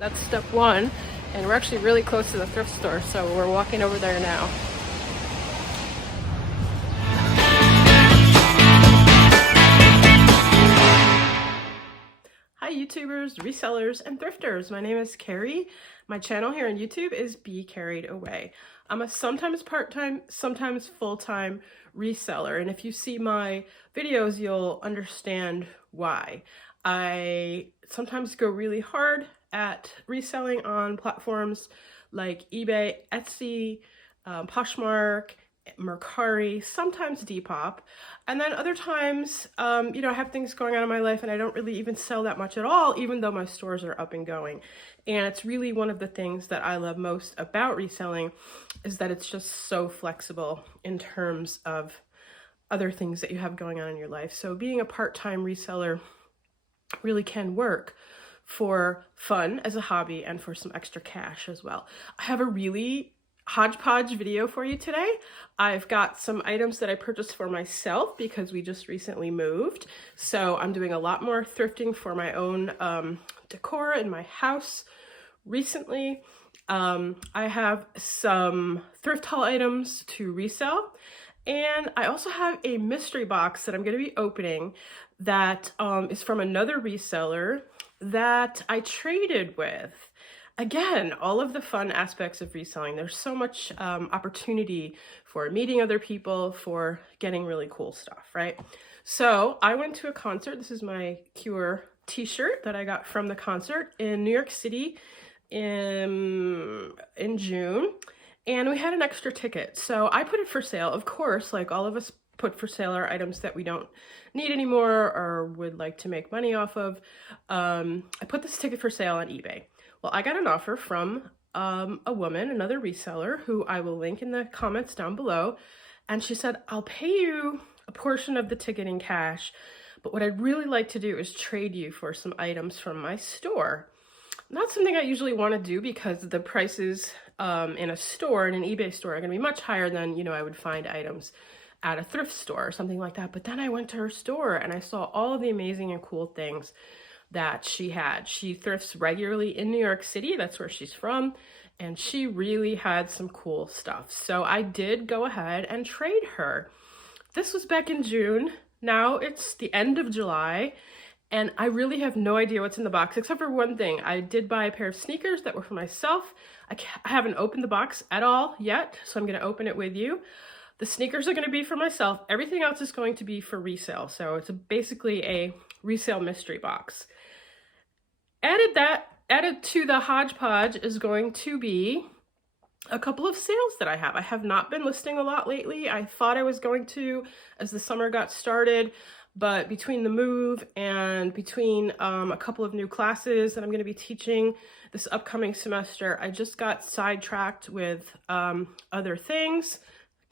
That's step one, and we're actually really close to the thrift store, so we're walking over there now. Hi YouTubers, resellers, and thrifters. My name is Carrie. My channel here on YouTube is Be Carried Away. I'm a sometimes part-time, sometimes full-time reseller, and if you see my videos, you'll understand why. I sometimes go really hard at reselling on platforms like eBay, Etsy, Poshmark, Mercari, sometimes Depop, and then other times, I have things going on in my life and I don't really even sell that much at all, even though my stores are up and going. And it's really one of the things that I love most about reselling is that it's just so flexible in terms of other things that you have going on in your life. So being a part-time reseller really can work for fun as a hobby and for some extra cash as well. I have a really HodgePodge video for you today. I've got some items that I purchased for myself because we just recently moved. So I'm doing a lot more thrifting for my own decor in my house recently. I have some thrift haul items to resell. And I also have a mystery box that I'm going to be opening that is from another reseller that I traded with. Again, all of the fun aspects of reselling. There's so much opportunity for meeting other people, for getting really cool stuff, right? So I went to a concert. This is my Cure t-shirt that I got from the concert in New York City in June. And we had an extra ticket. So I put it for sale. Of course, like all of us put for sale our items that we don't need anymore or would like to make money off of. I put this ticket for sale on eBay. Well, I got an offer from a woman, another reseller, who I will link in the comments down below. And she said, I'll pay you a portion of the ticket in cash, but what I'd really like to do is trade you for some items from my store. Not something I usually want to do because the prices in a store, in an eBay store, are going to be much higher than, I would find items at a thrift store or something like that. But then I went to her store and I saw all of the amazing and cool things that she had. She thrifts regularly in New York City. That's where she's from. And she really had some cool stuff. So I did go ahead and trade her. This was back in June. Now it's the end of July. And I really have no idea what's in the box, except for one thing. I did buy a pair of sneakers that were for myself. I haven't opened the box at all yet, so I'm going to open it with you. The sneakers are going to be for myself. Everything else is going to be for resale. So it's basically a resale mystery box. Added to the HodgePodge is going to be a couple of sales that I have. I have not been listing a lot lately. I thought I was going to as the summer got started, but between the move and between a couple of new classes that I'm going to be teaching this upcoming semester, I just got sidetracked with other things.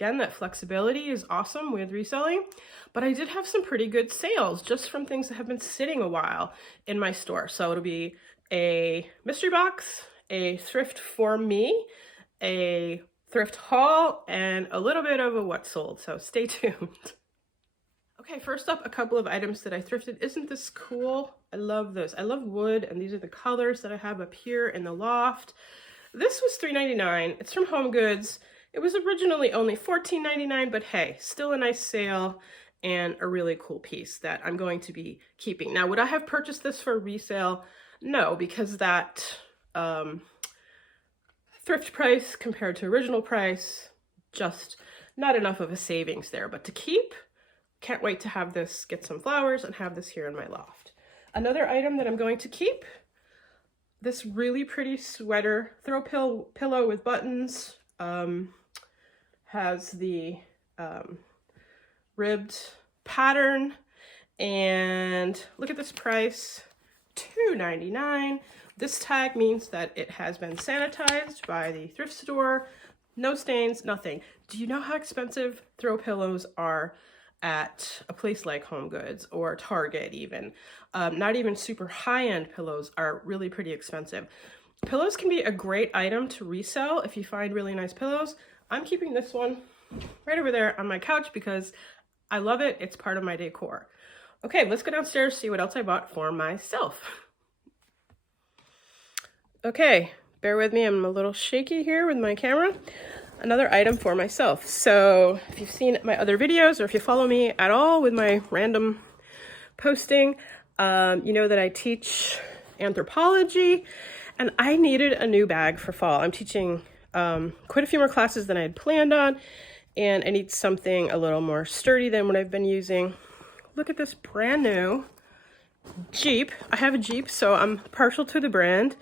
Again, that flexibility is awesome with reselling, but I did have some pretty good sales just from things that have been sitting a while in my store. So it'll be a mystery box, a thrift for me, a thrift haul, and a little bit of a what sold. So stay tuned. Okay, first up, a couple of items that I thrifted. Isn't this cool? I love this. I love wood, and these are the colors that I have up here in the loft. This was $3.99. It's from Home Goods. It was originally only $14.99, but hey, still a nice sale and a really cool piece that I'm going to be keeping. Now, would I have purchased this for resale? No, because that thrift price compared to original price, just not enough of a savings there. But to keep, can't wait to have this, get some flowers and have this here in my loft. Another item that I'm going to keep, this really pretty sweater, throw pillow with buttons. Has the ribbed pattern, and look at this price, $2.99. This tag means that it has been sanitized by the thrift store, no stains, nothing. Do you know how expensive throw pillows are at a place like Home Goods or Target even? Not even super high-end pillows are really pretty expensive. Pillows can be a great item to resell if you find really nice pillows. I'm keeping this one right over there on my couch because I love it. It's part of my decor. Okay, let's go downstairs, see what else I bought for myself. Okay, bear with me, I'm a little shaky here with my camera. Another item for myself. So if you've seen my other videos or if you follow me at all with my random posting, you know that I teach anthropology and I needed a new bag for fall. I'm teaching quite a few more classes than I had planned on, and I need something a little more sturdy than what I've been using. Look at this brand new Jeep. I have a Jeep, so I'm partial to the brand.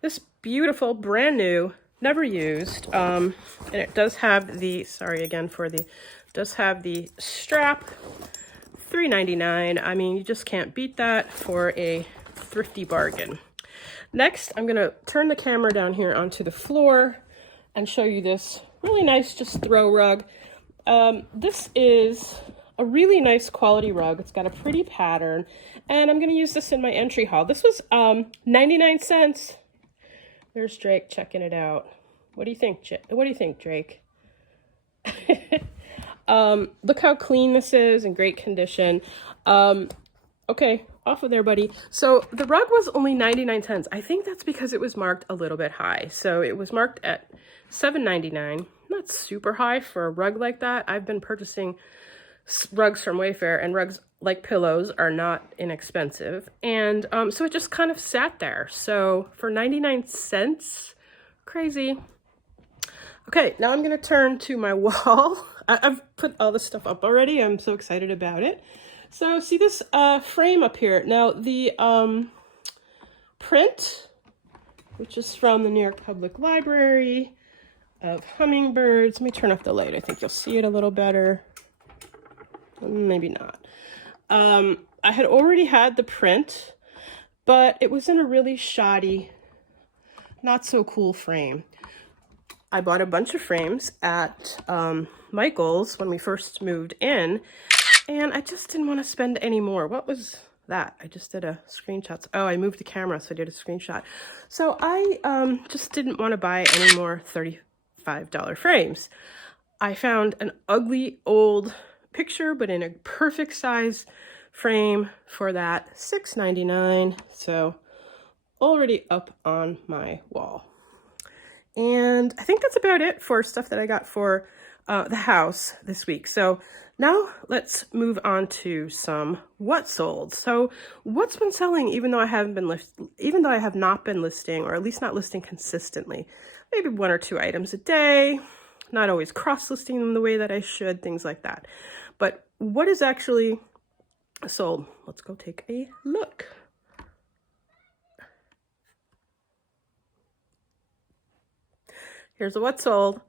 This beautiful, brand new, never used, and it does have the, sorry again for the, does have the strap, $3.99. I mean, you just can't beat that for a thrifty bargain. Next, I'm gonna turn the camera down here onto the floor and show you this really nice just throw rug. This is a really nice quality rug. It's got a pretty pattern, and I'm gonna use this in my entry haul. This was 99 cents. There's Drake checking it out. What do you think, what do you think, Drake? Look how clean this is, in great condition. Okay, off of there, buddy. So the rug was only 99 cents. I think that's because it was marked a little bit high. So it was marked at $7.99. Not super high for a rug like that. I've been purchasing rugs from Wayfair, and rugs like pillows are not inexpensive. And so it just kind of sat there. So for 99 cents, crazy. Okay, now I'm gonna turn to my wall. I've put all this stuff up already. I'm so excited about it. So see this frame up here. Now the print, which is from the New York Public Library, of hummingbirds. Let me turn off the light. I think you'll see it a little better. Maybe not. I had already had the print, but it was in a really shoddy, not so cool frame. I bought a bunch of frames at Michael's when we first moved in, and I just didn't want to spend any more. What was that? I just did a screenshot. Oh, I moved the camera, so I did a screenshot. So I just didn't want to buy any more $35 frames. I found an ugly old picture, but in a perfect size frame for that, $6.99. So already up on my wall. And I think that's about it for stuff that I got for the house this week. So now let's move on to some what sold. So what's been selling, even though I have not been listing, or at least not listing consistently, maybe 1 or 2 items a day, not always cross-listing them the way that I should, things like that. But what is actually sold? Let's go take a look. Here's a what sold.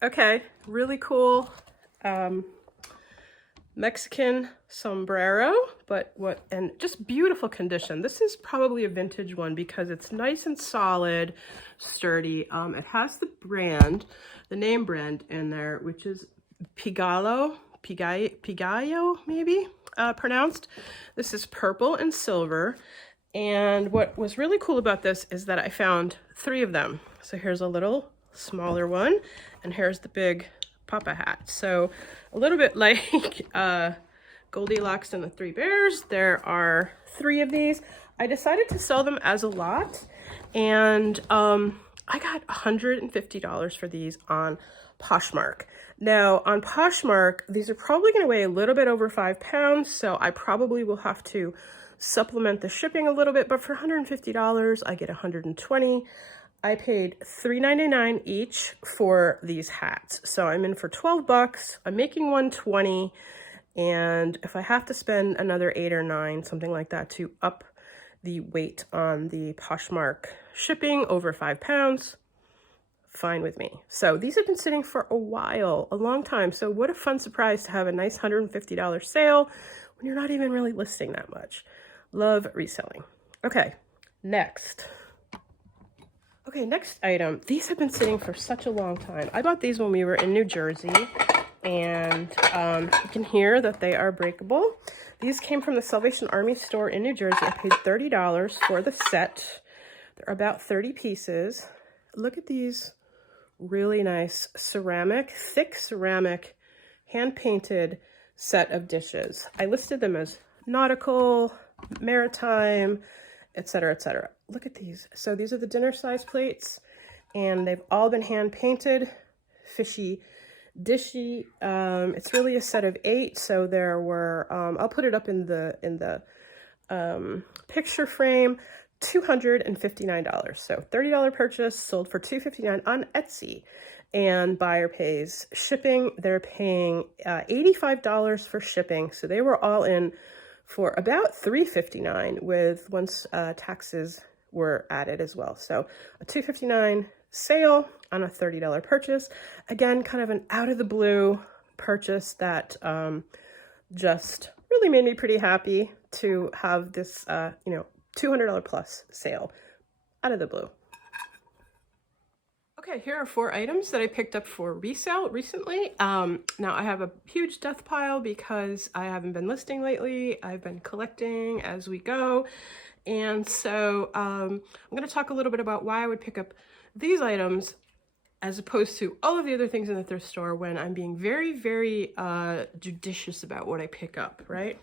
Okay, really cool Mexican sombrero, and just beautiful condition. This is probably a vintage one because it's nice and solid, sturdy. It has the name brand in there, which is Pigallo maybe pronounced. This is purple and silver. And what was really cool about this is that I found 3 of them. So here's a little smaller one, and here's the big Papa hat. So a little bit like Goldilocks and the 3 Bears. There are 3 of these. I decided to sell them as a lot, and I got $150 for these on Poshmark. Now on Poshmark, these are probably going to weigh a little bit over 5 pounds, so I probably will have to supplement the shipping a little bit, but for $150, I get 120. I paid $3.99 each for these hats. So I'm in for 12 bucks. I'm making 120. And if I have to spend another 8 or 9, something like that, to up the weight on the Poshmark shipping over 5 pounds, fine with me. So these have been sitting for a while, a long time. So what a fun surprise to have a nice $150 sale when you're not even really listing that much. Love reselling. Okay, next. Okay, next item. These have been sitting for such a long time. I bought these when we were in New Jersey, and you can hear that they are breakable. These came from the Salvation Army store in New Jersey. I paid $30 for the set. They're about 30 pieces. Look at these really nice ceramic, thick ceramic, hand-painted set of dishes. I listed them as nautical, maritime, etc., etc. look at these. So these are the dinner size plates, and they've all been hand painted, fishy, dishy. It's really a set of 8. So there were, I'll put it up in the picture frame, $259. So $30 purchase, sold for $259 on Etsy, and buyer pays shipping. They're paying $85 for shipping. So they were all in for about $359 with once taxes were added as well. So a $259 sale on a $30 purchase. Again, kind of an out of the blue purchase that just really made me pretty happy to have this, you know, $200 plus sale out of the blue. Okay, here are 4 items that I picked up for resale recently. Now I have a huge death pile because I haven't been listing lately. I've been collecting as we go. And so I'm going to talk a little bit about why I would pick up these items as opposed to all of the other things in the thrift store when I'm being very, very judicious about what I pick up, right?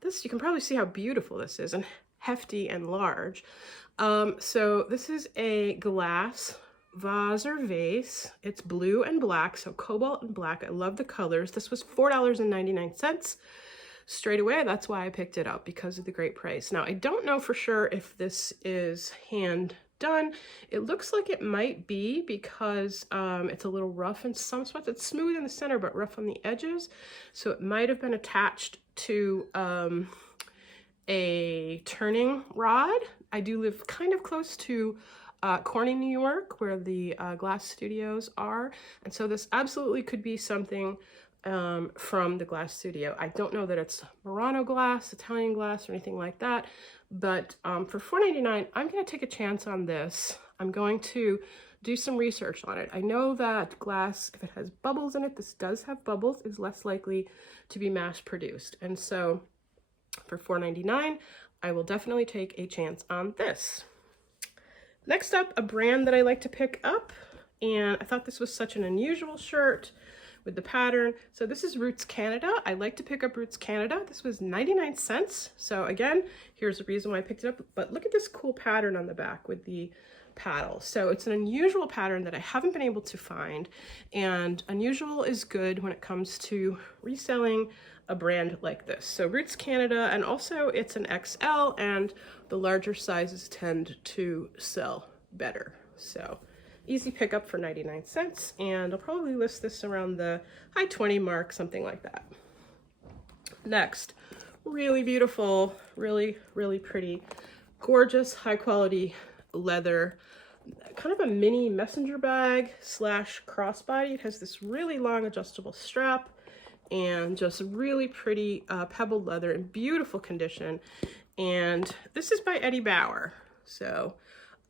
This, you can probably see how beautiful this is, and hefty and large. So this is a glass vase or vase. It's blue and black, so cobalt and black. I love the colors. This was $4.99 straight away. That's why I picked it up, because of the great price. Now, I don't know for sure if this is hand done. It looks like it might be because it's a little rough in some spots. It's smooth in the center, but rough on the edges. So it might have been attached to a turning rod. I do live kind of close to Corning, New York, where the glass studios are. And so this absolutely could be something from the glass studio. I don't know that it's Murano glass, Italian glass, or anything like that. But for $4.99, I'm going to take a chance on this. I'm going to do some research on it. I know that glass, if it has bubbles in it, this does have bubbles, is less likely to be mass produced. And so for $4.99, I will definitely take a chance on this. Next up, a brand that I like to pick up, and I thought this was such an unusual shirt with the pattern. So this is Roots Canada. I like to pick up Roots Canada. This was 99 cents. So again, here's the reason why I picked it up, but look at this cool pattern on the back with the paddle. So it's an unusual pattern that I haven't been able to find, and unusual is good when it comes to reselling a brand like this. So Roots Canada, and also it's an XL, and the larger sizes tend to sell better. So easy pickup for 99 cents, and I'll probably list this around the high 20 mark, something like that. Next, really beautiful, really, really pretty, gorgeous, high quality leather, kind of a mini messenger bag slash crossbody. It has this really long adjustable strap and just really pretty pebbled leather in beautiful condition. And this is by Eddie Bauer. So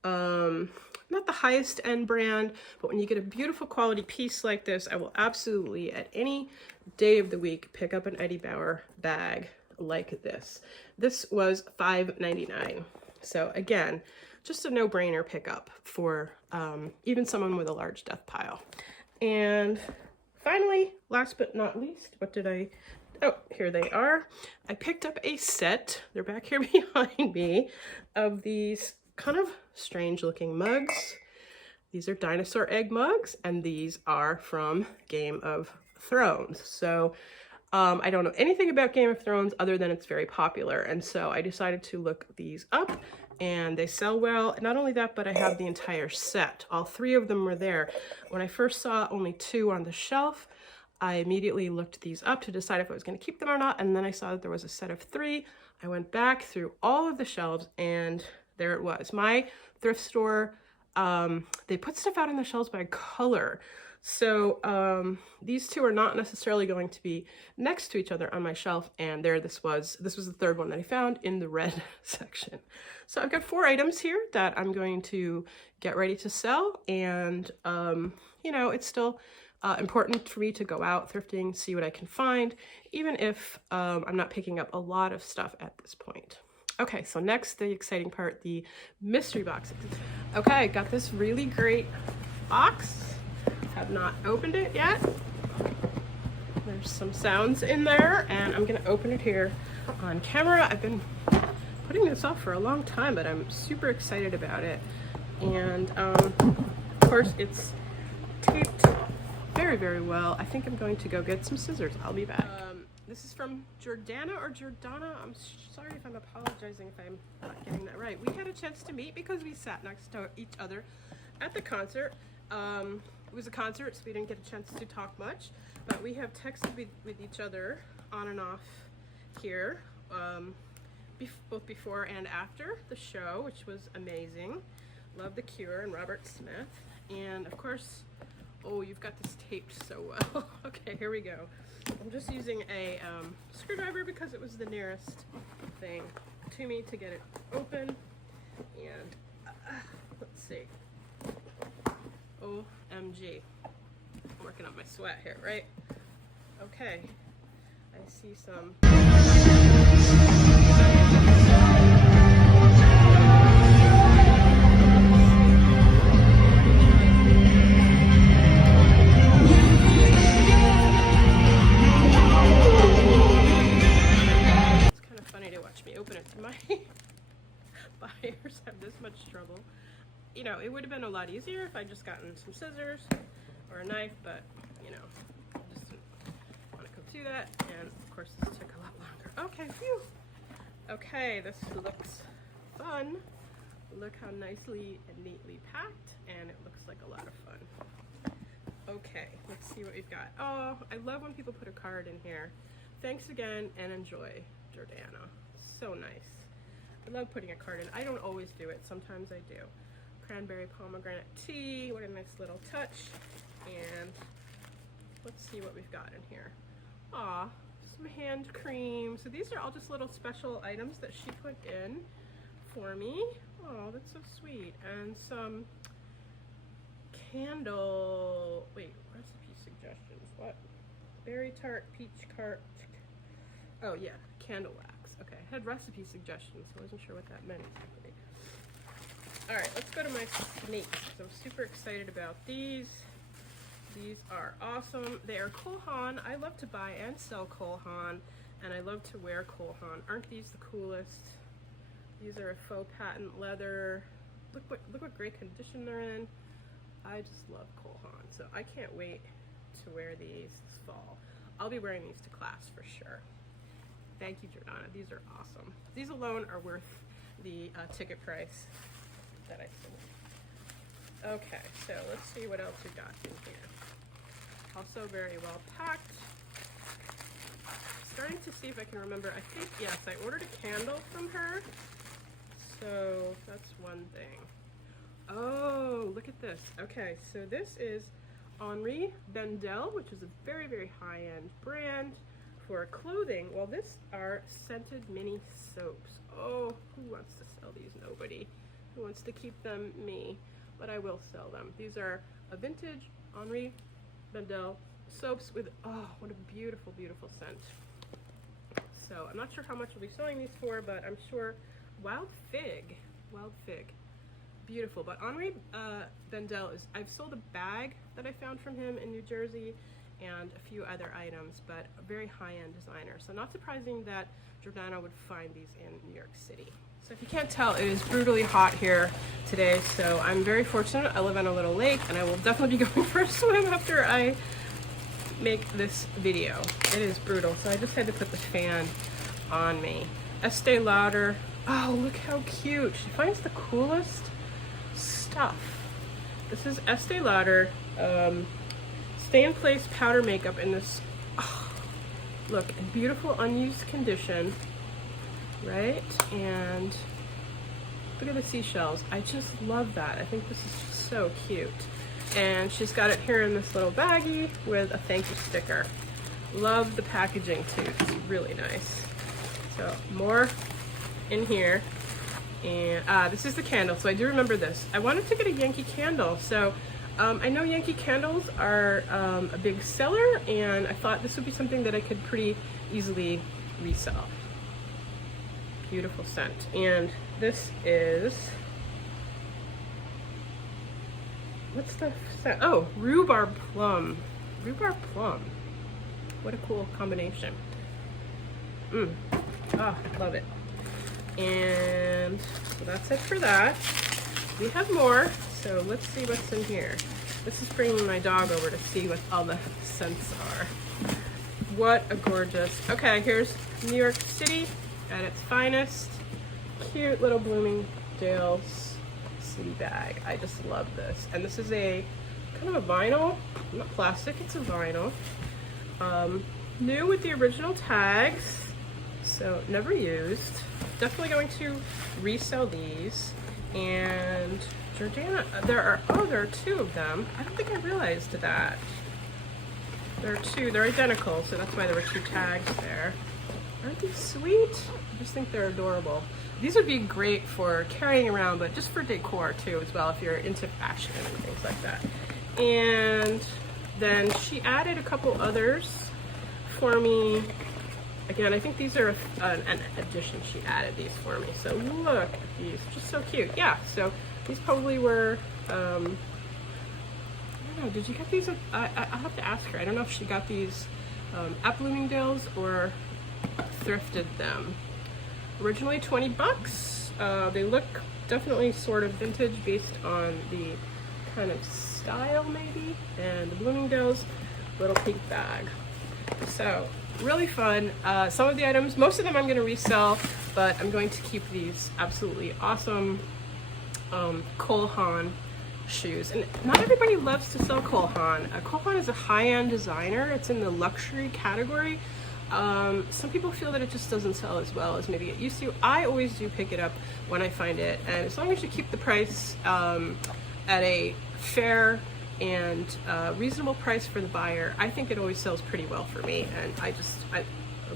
not the highest end brand, but when you get a beautiful quality piece like this, I will absolutely at any day of the week pick up an Eddie Bauer bag like this. This was $5.99. So again, just a no-brainer pickup for even someone with a large death pile. And finally, last but not least, what did I, oh, here they are. I picked up a set, they're back here behind me, of these kind of strange looking mugs. These are dinosaur egg mugs, and these are from Game of Thrones. So I don't know anything about Game of Thrones other than it's very popular, and so I decided to look these up, and they sell well. And not only that, but I have the entire set. All 3 of them were there. When I first saw only 2 on the shelf, I immediately looked these up to decide if I was going to keep them or not, and then I saw that there was a set of 3. I went back through all of the shelves, and there it was. My thrift store, they put stuff out on the shelves by color. So these 2 are not necessarily going to be next to each other on my shelf, and there this was the 3rd one that I found in the red section. So I've got 4 items here that I'm going to get ready to sell, and you know, it's still important for me to go out thrifting, see what I can find, even if I'm not picking up a lot of stuff at this point. Okay, so next, the exciting part, the mystery boxes. Okay, I got this really great box. Have not opened it yet. There's some sounds in there, and I'm gonna open it here on camera. I've been putting this off for a long time, but I'm super excited about it. And of course it's taped very, very well. I think I'm going to go get some scissors. I'll be back. This is from Jordana or Jordana. I'm sorry if I'm apologizing if I'm not getting that right. We had a chance to meet because we sat next to each other at the concert. It was a concert, so we didn't get a chance to talk much, but we have texted with each other on and off here, both before and after the show, which was amazing. Love The Cure and Robert Smith. And of course, oh, you've got this taped so well. Okay, here we go. I'm just using a screwdriver because it was the nearest thing to me to get it open. And let's see. OMG. I'm working up my sweat here, right? Okay. I see some. Buyers have this much trouble. You know, it would have been a lot easier if I just gotten some scissors or a knife, but you know, I just didn't want to go through that, and of course this took a lot longer. Okay, phew. Okay, this looks fun. Look how nicely and neatly packed, and it looks like a lot of fun. Okay, let's see what we've got. Oh, I love when people put a card in here. Thanks again and enjoy, Jordana. So nice. I love putting a card in. I don't always do it. Sometimes I do. Cranberry pomegranate tea. What a nice little touch. And let's see what we've got in here. Aw, some hand cream. So these are all just little special items that she put in for me. Oh, that's so sweet. And some candle. Wait, recipe suggestions. What? Berry tart, peach tart. Oh yeah, candle wax. Okay, I had recipe suggestions, so I wasn't sure what that meant exactly. All right, let's go to my snakes. So I'm super excited about these. These are awesome. They are Kohan. I love to buy and sell Kohan, and I love to wear Kohan. Aren't these the coolest? These are a faux patent leather. Look what great condition they're in. I just love Kohan, so I can't wait to wear these this fall. I'll be wearing these to class for sure. Thank you, Jordana. These are awesome. These alone are worth the ticket price that I sold. Okay, so let's see what else we got in here. Also very well packed. Starting to see if I can remember. I think, yes, I ordered a candle from her. So that's one thing. Oh, look at this. Okay, so this is Henri Bendel, which is a very, very high-end brand for clothing. Well, this are scented mini soaps. Oh, who wants to sell these? Nobody. Who wants to keep them? Me. But I will sell them. These are a vintage Henri Bendel soaps with, oh, what a beautiful, beautiful scent. So I'm not sure how much we'll be selling these for, but I'm sure Wild Fig. Beautiful. But Henri Bendel is, I've sold a bag that I found from him in New Jersey and a few other items, but a very high-end designer. So not surprising that Jordana would find these in New York City. So if you can't tell, it is brutally hot here today, so I'm very fortunate. I live on a little lake, and I will definitely be going for a swim after I make this video. It is brutal, so I just had to put the fan on me. Estee Lauder. Oh, look how cute. She finds the coolest stuff. This is Estee Lauder Stay in Place powder makeup in this, oh, look, in beautiful unused condition, right? And look at the seashells. I just love that. I think this is just so cute. And she's got it here in this little baggie with a thank you sticker. Love the packaging too. It's really nice. So more in here. And this is the candle. So I do remember this. I wanted to get a Yankee candle. So I know Yankee candles are a big seller, and I thought this would be something that I could pretty easily resell. Beautiful scent. And this is, what's the scent? Oh, rhubarb plum. Rhubarb plum. What a cool combination. Oh, love it. And so that's it for that. We have more, so let's see what's in here. This is bringing my dog over to see what all the scents are. What a gorgeous, okay, here's New York City at its finest. Cute little Bloomingdale's city bag. I just love this. And this is a kind of a vinyl, not plastic, it's a vinyl. New with the original tags, so never used. Definitely going to resell these. And Jordana, there are two of them. I don't think I realized that. There are two, they're identical, so that's why there were two tags there. Aren't these sweet? I just think they're adorable. These would be great for carrying around, but just for decor too as well, if you're into fashion and things like that. And then she added a couple others for me. Again, I think these are an addition. She added these for me. So look at these, just so cute. Yeah, so these probably were, I don't know, did you get these? I'll have to ask her. I don't know if she got these at Bloomingdale's or thrifted them. Originally 20 bucks. They look definitely sort of vintage based on the kind of style maybe. And the Bloomingdale's little pink bag. So really fun. Some of the items, most of them I'm going to resell, but I'm going to keep these absolutely awesome Cole Haan shoes. And not everybody loves to sell Cole Haan. Cole Haan is a high-end designer. It's in the luxury category. Some people feel that it just doesn't sell as well as maybe it used to. I always do pick it up when I find it, and as long as you keep the price at a fair and reasonable price for the buyer, I think it always sells pretty well for me, and I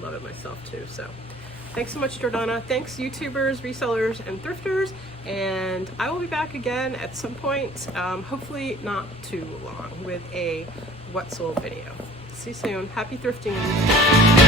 love it myself too. So thanks so much, Jordana. Thanks, YouTubers, resellers, and thrifters, and I will be back again at some point, hopefully not too long, with a what sold video. See you soon. Happy thrifting, everybody.